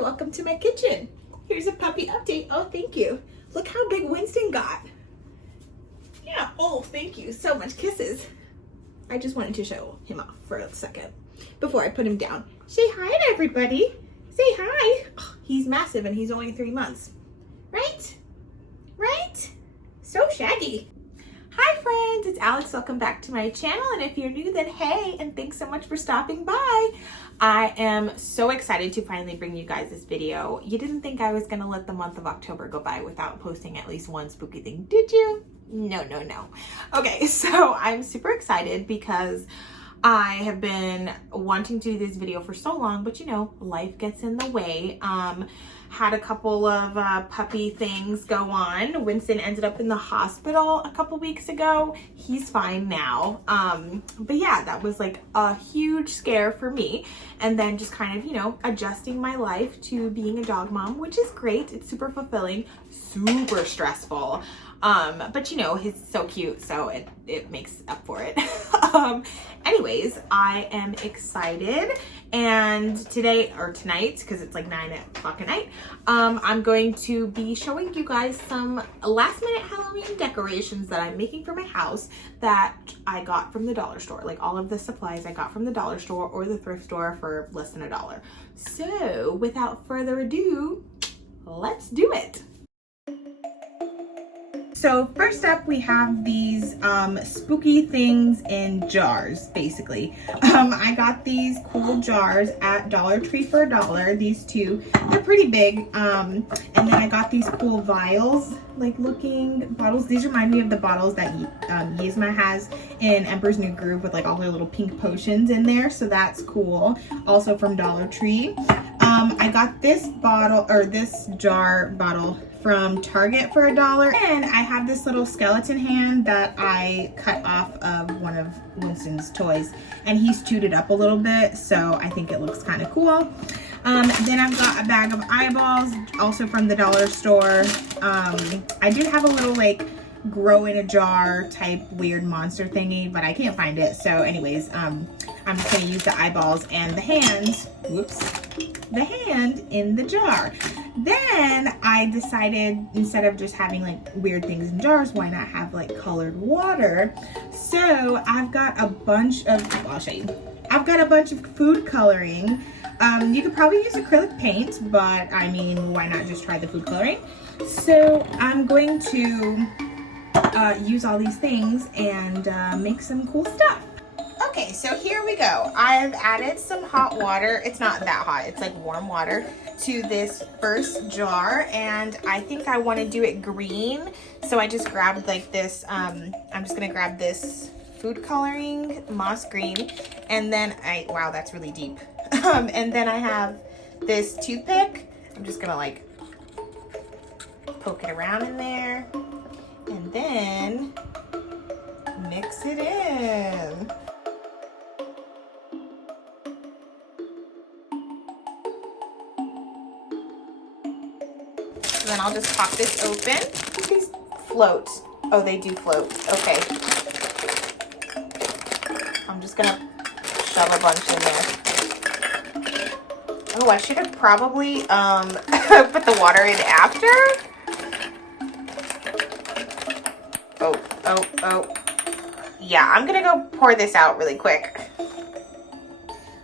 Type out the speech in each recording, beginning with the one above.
welcome to my kitchen. Here's a puppy update. Oh, thank you. Look how big Winston got. Yeah, oh, thank you so much. Kisses. I just wanted to show him off for a second before I put him down. Say hi to everybody. Say hi. Oh, he's massive and he's only 3 months. Right? Right? So shaggy. Hi friends, it's Alex. Welcome back to my channel, and if you're new, then hey, and thanks so much for stopping by. I am so excited to finally bring you guys this video. You didn't think I was gonna let the month of October go by without posting at least one spooky thing, did you? No. Okay, so I'm super excited because I have been wanting to do this video for so long, but you know, life gets in the way. Had a couple of puppy things go on. Winston ended up in the hospital a couple weeks ago. He's fine now. But yeah, that was like a huge scare for me. And then just kind of, you know, adjusting my life to being a dog mom, which is great. It's super fulfilling, super stressful. But you know, he's so cute, so it makes up for it. Anyways, I am excited, and today, or tonight, because it's like 9 o'clock at night, I'm going to be showing you guys some last minute Halloween decorations that I'm making for my house that I got from the dollar store. Like all of the supplies I got from the dollar store or the thrift store for less than $1. So without further ado, let's do it. So first up, we have these spooky things in jars, basically. I got these cool jars at Dollar Tree for $1. These two, they're pretty big. And then I got these cool vials, like looking bottles. These remind me of the bottles that Yzma has in Emperor's New Groove with like all their little pink potions in there. So that's cool. Also from Dollar Tree. I got this bottle, or this jar bottle, from Target for $1, and I have this little skeleton hand that I cut off of one of Winston's toys, and he's chewed it up a little bit, so I think it looks kind of cool. Then I've got a bag of eyeballs, also from the dollar store. I do have a little like grow in a jar type weird monster thingy, but I can't find it. So anyways, I'm just gonna use the eyeballs and the hands, the hand in the jar. Then I decided, instead of just having like weird things in jars, why not have like colored water? So I've got a bunch of, I'll show you. I've got a bunch of food coloring. You could probably use acrylic paint, but I mean, why not just try the food coloring? So I'm going to use all these things and make some cool stuff. Okay, so here we go. I've added some hot water. It's not that hot, it's like warm water to this first jar, and I think I want to do it green. So I just grabbed like this, I'm just gonna grab this food coloring moss green, and then wow, that's really deep. And then I have this toothpick. I'm just gonna like poke it around in there, and then mix it in. And then I'll just pop this open. These float. Oh, they do float. Okay. I'm just gonna shove a bunch in there. Oh, I should have probably put the water in after. Oh. Yeah, I'm gonna go pour this out really quick.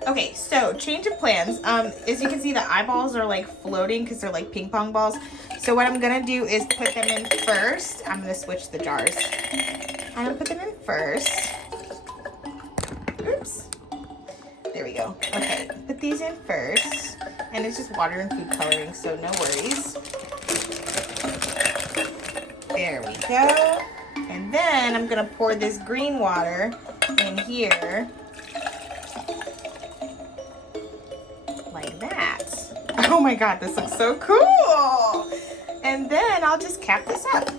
Okay, so change of plans. As you can see, the eyeballs are like floating because they're like ping pong balls. So what I'm gonna do is put them in first. I'm gonna switch the jars. I'm gonna put them in first. Oops. There we go. Okay, put these in first. And it's just water and food coloring, so no worries. There we go. And then I'm gonna pour this green water in here. Like that. Oh my god, this looks so cool! And then I'll just cap this up.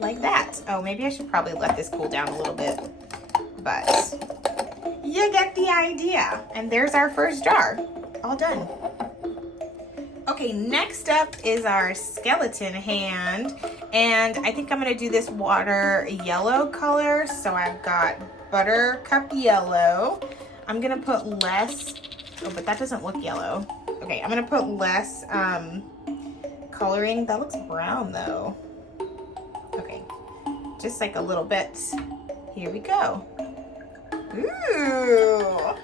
Like that. Oh, maybe I should probably let this cool down a little bit. But you get the idea. And there's our first jar. All done. Okay, next up is our skeleton hand. And I think I'm gonna do this water yellow color. So I've got buttercup yellow. I'm gonna put less, oh, but that doesn't look yellow. Okay, I'm gonna put less coloring. That looks brown though. Okay, just like a little bit. Here we go. Ooh.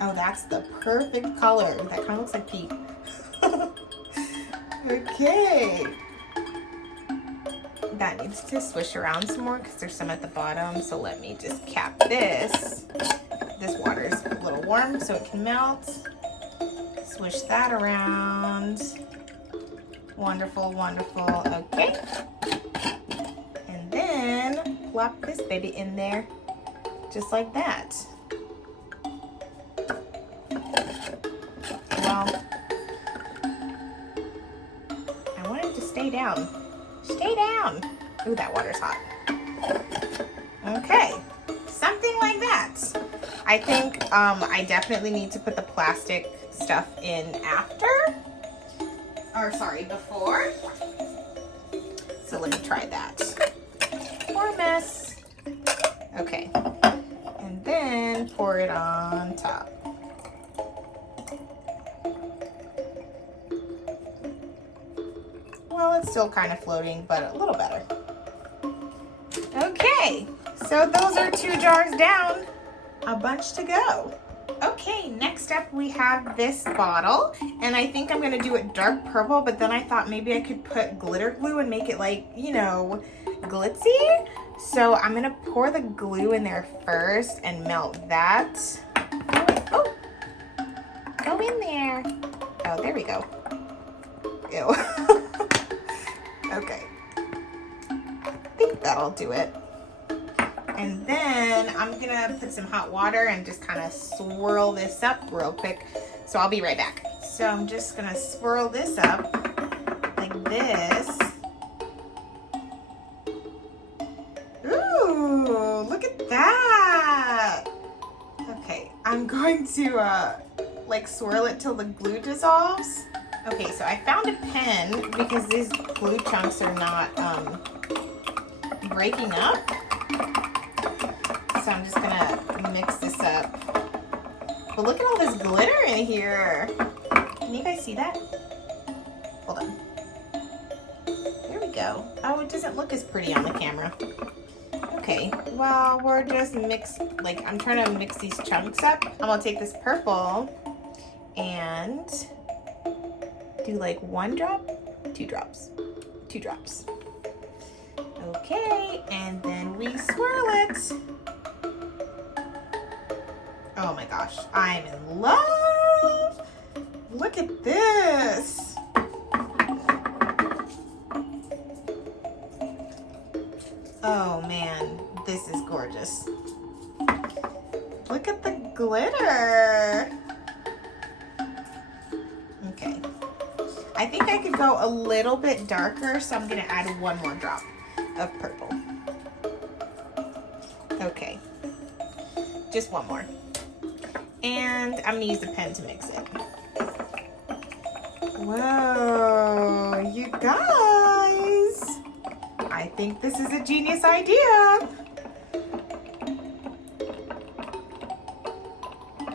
Oh, that's the perfect color. That kind of looks like pink. Okay. That needs to swish around some more because there's some at the bottom. So let me just cap this. This water is a little warm so it can melt. Swish that around. Wonderful, wonderful. Okay. And then plop this baby in there just like that. Well, I want it to stay down. Stay down. Ooh, that water's hot. Okay, something like that. I think I definitely need to put the plastic stuff in after. Or sorry, before. So let me try that. Pour a mess. Okay. And then pour it on top. Well, it's still kind of floating, but a little better. Okay, so those are 2 jars down. A bunch to go. Okay, next up we have this bottle, and I think I'm gonna do it dark purple, but then I thought maybe I could put glitter glue and make it like, you know, glitzy. So I'm gonna pour the glue in there first and melt that. Oh, go in there. Oh, there we go. Ew. Okay, I think that'll do it. And then I'm gonna put some hot water and just kind of swirl this up real quick. So I'll be right back. So I'm just gonna swirl this up like this. Ooh, look at that. Okay, I'm going to like swirl it till the glue dissolves. Okay, so I found a pen because these glue chunks are not breaking up. So I'm just gonna mix this up. But look at all this glitter in here. Can you guys see that? Hold on. There we go. Oh, it doesn't look as pretty on the camera. Okay, well, we're just I'm trying to mix these chunks up. I'm gonna take this purple and do like 1 drop, 2 drops, 2 drops. Okay, and then we swirl it. Oh my gosh, I'm in love. Look at this. Oh man, this is gorgeous. Look at the glitter. Okay. I think I could go a little bit darker, so I'm gonna add 1 more drop of purple. Okay, just 1 more. And I'm gonna use the pen to mix it. Whoa, you guys. I think this is a genius idea.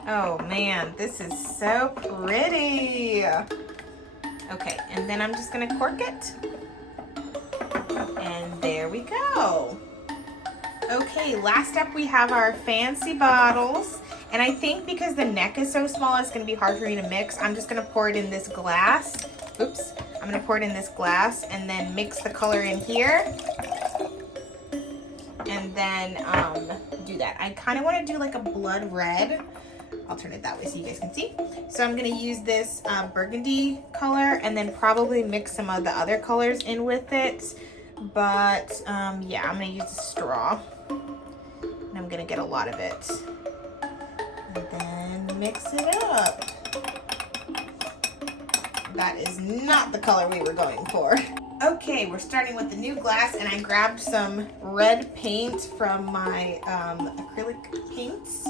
Oh man, this is so pretty. Okay, and then I'm just gonna cork it. And there we go. Okay, last up we have our fancy bottles. And I think because the neck is so small, it's gonna be hard for me to mix. I'm just gonna pour it in this glass. Oops, I'm gonna pour it in this glass and then mix the color in here. And then do that. I kind of wanna do like a blood red. I'll turn it that way so you guys can see. So I'm gonna use this burgundy color and then probably mix some of the other colors in with it. But yeah, I'm gonna use a straw. And I'm gonna get a lot of it. And then mix it up. That is not the color we were going for. Okay, we're starting with the new glass, and I grabbed some red paint from my acrylic paints,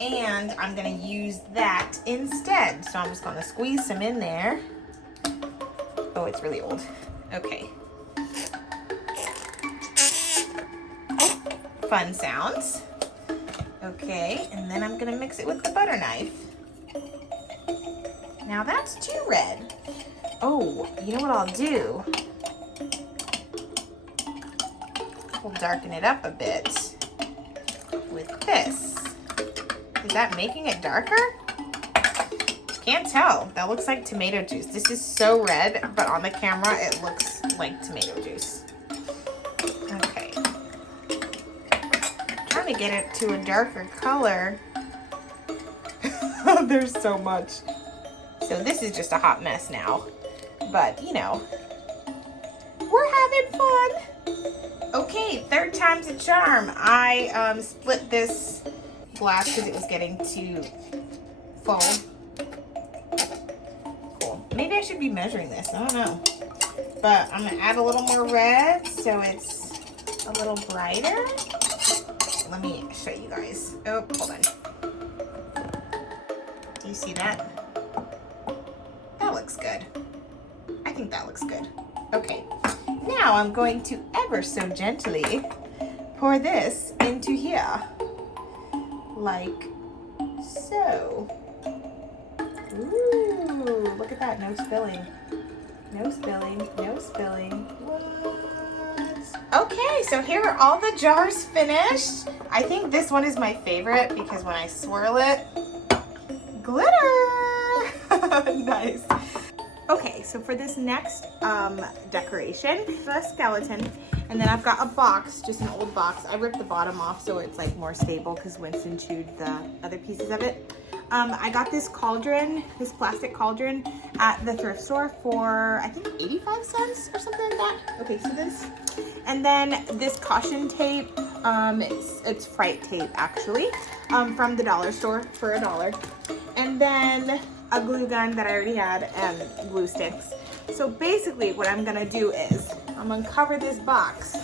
and I'm gonna use that instead. So I'm just gonna squeeze some in there. Oh, it's really old. Okay. Fun sounds. Okay, and then I'm gonna mix it with the butter knife. Now that's too red. Oh, you know what I'll do? We'll darken it up a bit with this. Is that making it darker? Can't tell. That looks like tomato juice. This is so red, but on the camera it looks like tomato juice. Okay. I'm trying to get it to a darker color. There's so much. So this is just a hot mess now. But, you know, we're having fun. Okay, third time's a charm. I split this glass because it was getting too full. Cool. Maybe I should be measuring this. I don't know. But I'm going to add a little more red so it's a little brighter. Let me show you guys. Oh, hold on. Do you see that? That looks good. I think that looks good. Okay. Now I'm going to ever so gently pour this into here. Like so. Ooh, look at that. No spilling. No spilling. No spilling. What? Okay, so here are all the jars finished. I think this one is my favorite because when I swirl it, glitter! Nice. Okay, so for this next decoration, the skeleton, and then I've got a box, just an old box. I ripped the bottom off so it's like more stable because Winston chewed the other pieces of it. I got this cauldron, this plastic cauldron at the thrift store for, I think 85 cents or something like that. Okay, so this, and then this caution tape, it's fright tape actually, from the dollar store for $1. And then a glue gun that I already had and glue sticks. So basically what I'm gonna do is I'm gonna cover this box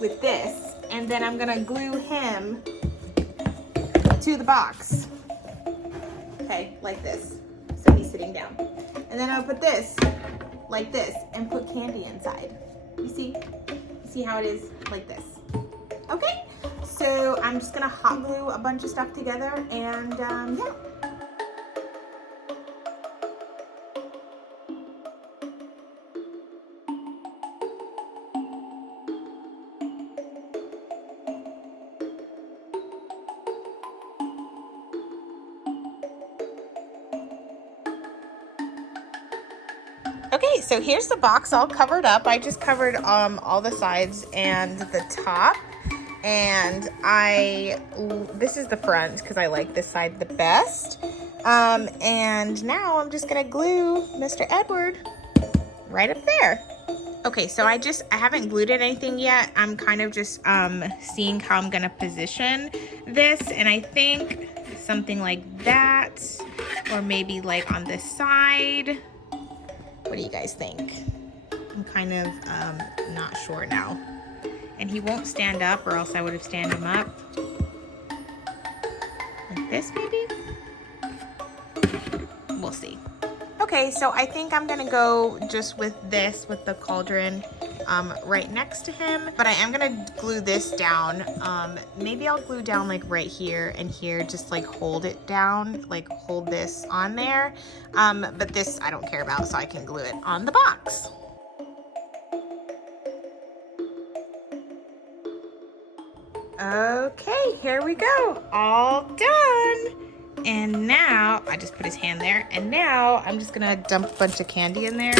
with this and then I'm gonna glue him to the box. Okay, like this. So he's sitting down. And then I'll put this like this and put candy inside. You see? You see how it is like this? Okay, so I'm just gonna hot glue a bunch of stuff together and yeah. Okay, so here's the box all covered up. I just covered all the sides and the top. And this is the front because I like this side the best. And now I'm just gonna glue Mr. Edward right up there. Okay, so I haven't glued anything yet. I'm kind of just seeing how I'm gonna position this. And I think something like that, or maybe like on this side. What do you guys think? I'm kind of not sure now. And he won't stand up or else I would have stand him up. Like this maybe? We'll see. Okay, so I think I'm gonna go just with this, with the cauldron right next to him. But I am gonna glue this down. Maybe I'll glue down like right here and here, just like hold it down, like hold this on there. But this I don't care about, so I can glue it on the box. Okay, here we go, all done. And now, I just put his hand there, and now I'm just gonna dump a bunch of candy in there.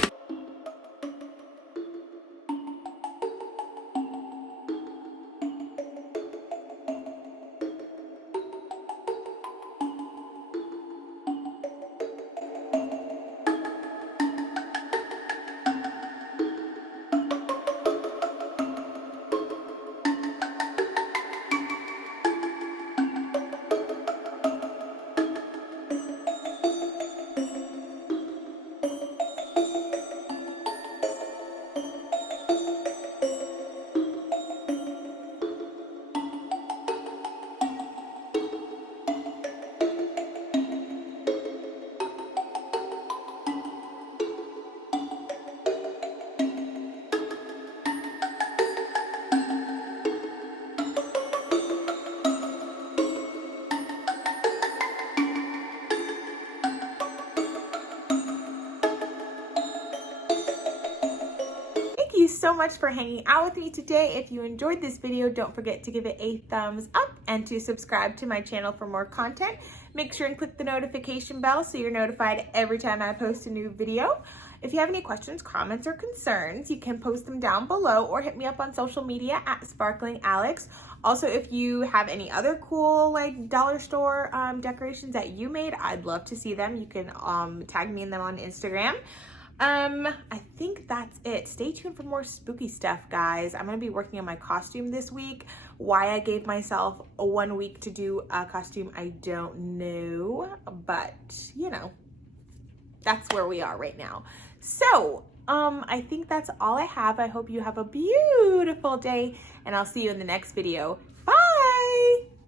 you so much for hanging out with me today. If you enjoyed this video, don't forget to give it a thumbs up and to subscribe to my channel for more content. Make sure and click the notification bell so you're notified every time I post a new video. If you have any questions, comments, or concerns, you can post them down below or hit me up on social media at Sparkling Alex. Also, if you have any other cool like dollar store decorations that you made, I'd love to see them. You can tag me in them on Instagram. I think that's it. Stay tuned for more spooky stuff, guys. I'm gonna be working on my costume this week. Why I gave myself 1 week to do a costume, I don't know, but you know, that's where we are right now. So, I think that's all I have. I hope you have a beautiful day, and I'll see you in the next video.